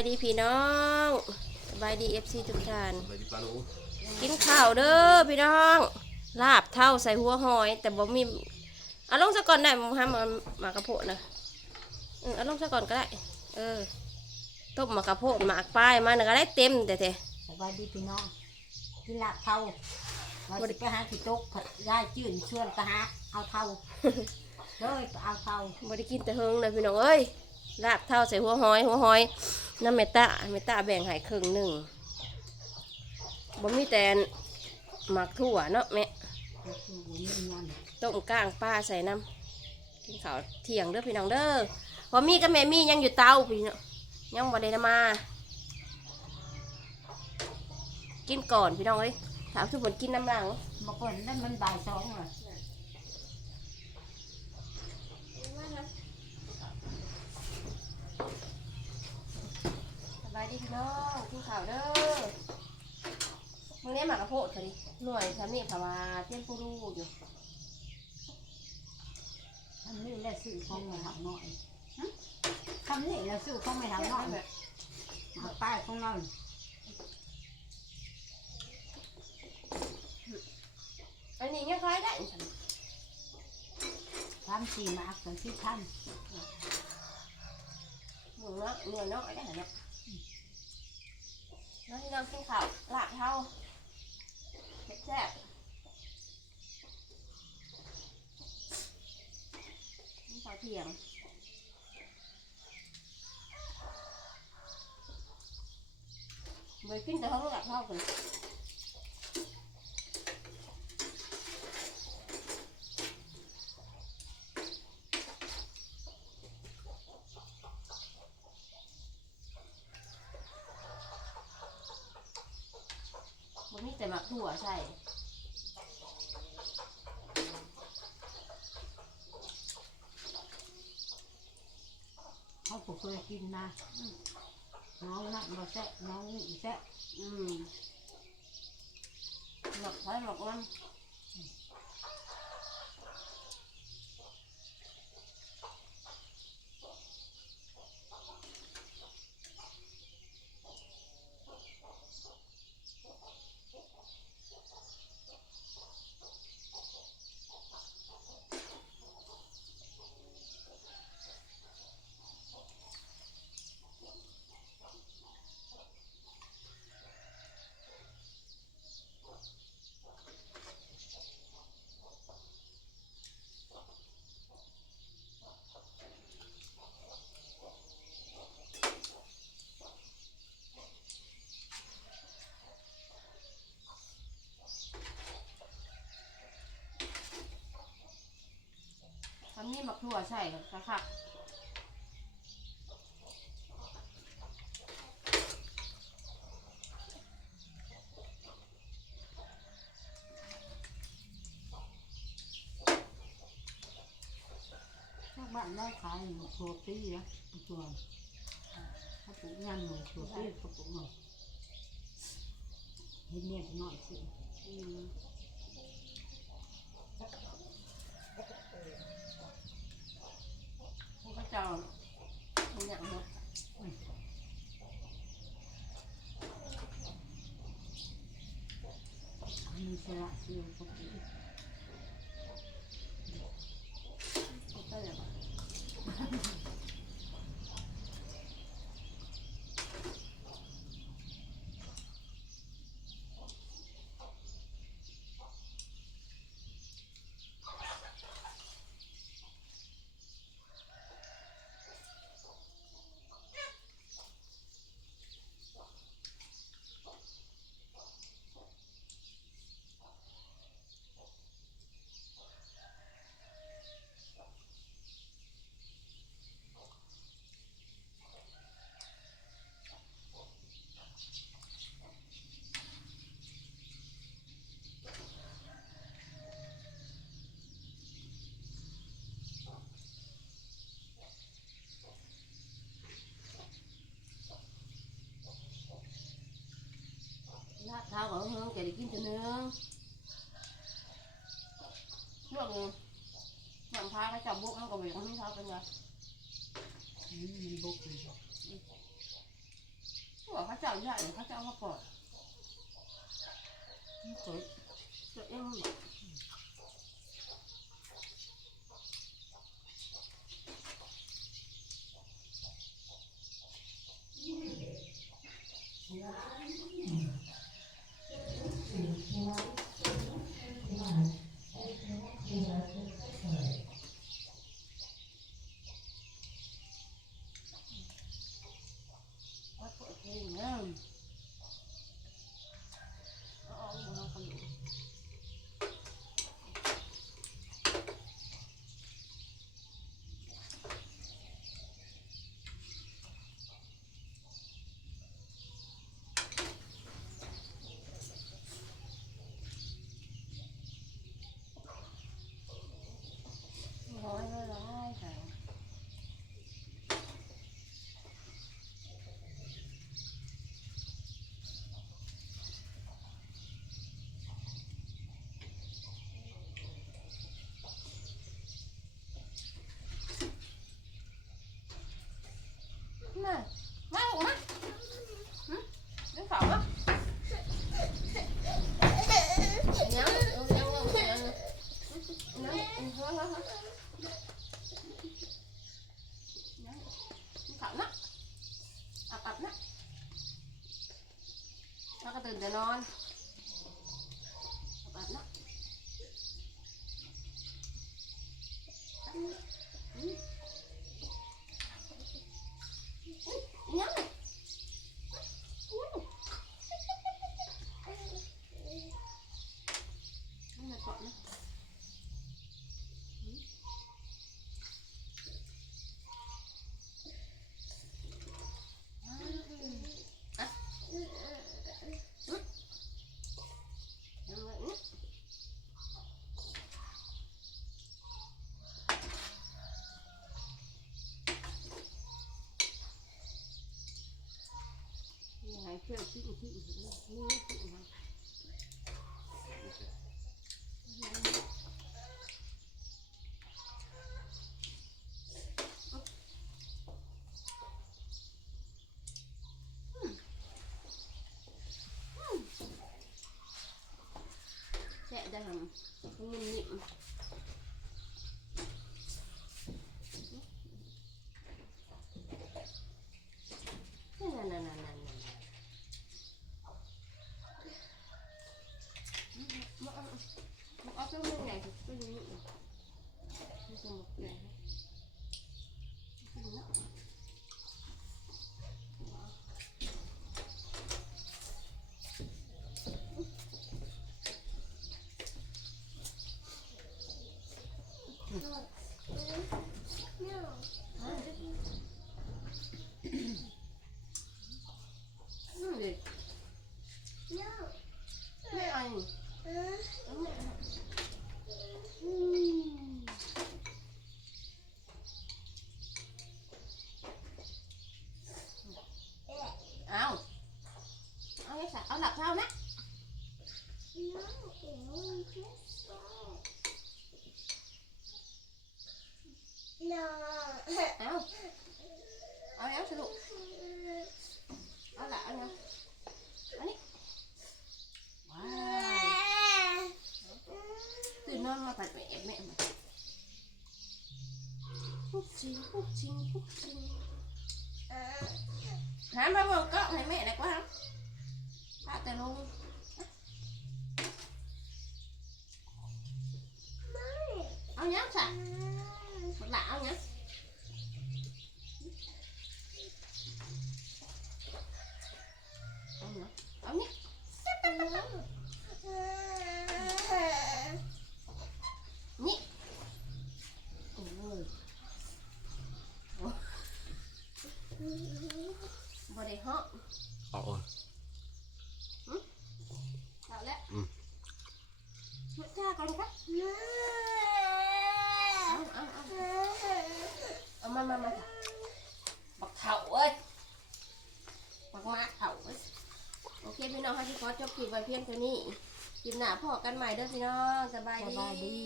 ายดีพี่น้องสบายดีเอฟซีทุกท่าน ไปดิปลาหนูกินข้าวเด้อพี่น้อง ลาบเท่าใส่หัวหอย แต่บ่มีเอาลงซะก่อนได้มึงห้ามเอาหมากระโพดนะเออเอาลงซะก่อนก็ได้ เออต้มหมากกระโพดหมากป้ายมันก็ได้เต็มแต่แต่สบายดีพี่น้องกินลาบเท่าว่าสิไปหาขี้ตกผัดยายจื่นชวนไปหาเอาเท่าเลยไปเอาเท่าบ่ได้กินแต่เฮิงเลยพี่น้องเอ้ยลาบเท่าใส่หัวหอยหัวหอย น้ำเมตาเมตาแบ่งใหายครึ่งหนึ่งบ่มีแต่หมักถั่วเนาะแม่คือบุญมีเงินต้มก้างปลาใส่น้ำกินข้าวเที่ยงเด้อพี่น้องเด้อพอมีกับแม่มียังอยู่เตาพี่น้องยังบ่ได้นมา กินก่อนพี่น้องเอ้ยถามทุกคนกินน้ำหลังบางคนนั่นมันบ่ายสองเลย สบายดีพี่น้องกินข้าวเด้อมึงเนี้ยหมากกระโพดค่ะดิหน่วยสามีภาวาเตี้ยนปูรูอยู่ทำนี่แหละซื้อของไม่ทำน้อยฮะทำนี่แหละซื้อของไม่ทำน้อยมาป้ายของเราอันนี้ยังคล้ายได้ทำสี่มากันที่ท่านหมูเนาะเนื้อเนาะได้เนาะ น้องที่น้องกินข้าวลากเท่าแซ่บนี่ข้าวเทียงไปกินแต่ห้องลากเท่ากันมีแต่หมัก ถั่วใช่เขาก็เคยกินมาอืมน้องนั่นบ่แซะน้องนี่แซะอืมหมักไว้หมักมัน ทั่วใช่ค่ะค่ะชาบ้านได้ขายหนูตัวปีนะตัวเขาปลูกงานหนูตัวปีเขาปลูกหน่อยเห็นเนี่ยหน่อยสิ อืมพระ เจ้าเป็นอย่างเนาะมีสระเสียวเขาปลูกก็เลยว่า ลาดเท้าของเฮงแกได้กินแต่เนื้อพวกนี้หนังพาเขาจับบุก มันก็เวกให้เท้าเป็นไงอืมมันบุกเขาบอกเขาเจ้าใหญ่เขาเจ้ามาปล่อยเกิดเจ้ายังบอกว่ยปวดเองเนี่ยเอาออกมาเอาขนม ร้อยละร้อยค่ะน่ะมาลูกมาหึเดี๋ยวเผาอะยังยังยังยังยังยังยัง ขาวนะอับอับนะ แล้ เอาเอาแล้วสรุปเอาละเอาเนี่ยอันนี้ว้าวตื่นนอนมาปัดแม่แม่มาปุ๊บจริงปุ๊บจริงปุ๊บจริงถามเราบอกก็ให้แม่ได้กว่าพาแต่ลงเอา nhá sạ một lạ เอา nhá เอา nhá เอา nhá nhỉ ôi Ủa. vào đây họ เอาอ่อน Đậu đấy. Ừ. Mẹ cha con cắt. Ăn, ăn, ăn. Ờ, mà, mà, mà. Bật thậu ơi. Bật mát thậu ơi. โอเคพี่น้องค่ะที่ขอจบคลิปไว้เพียงเท่านี้คลิปหน้าพอกันใหม่เด้อพี่น้องสบายสดีบายดี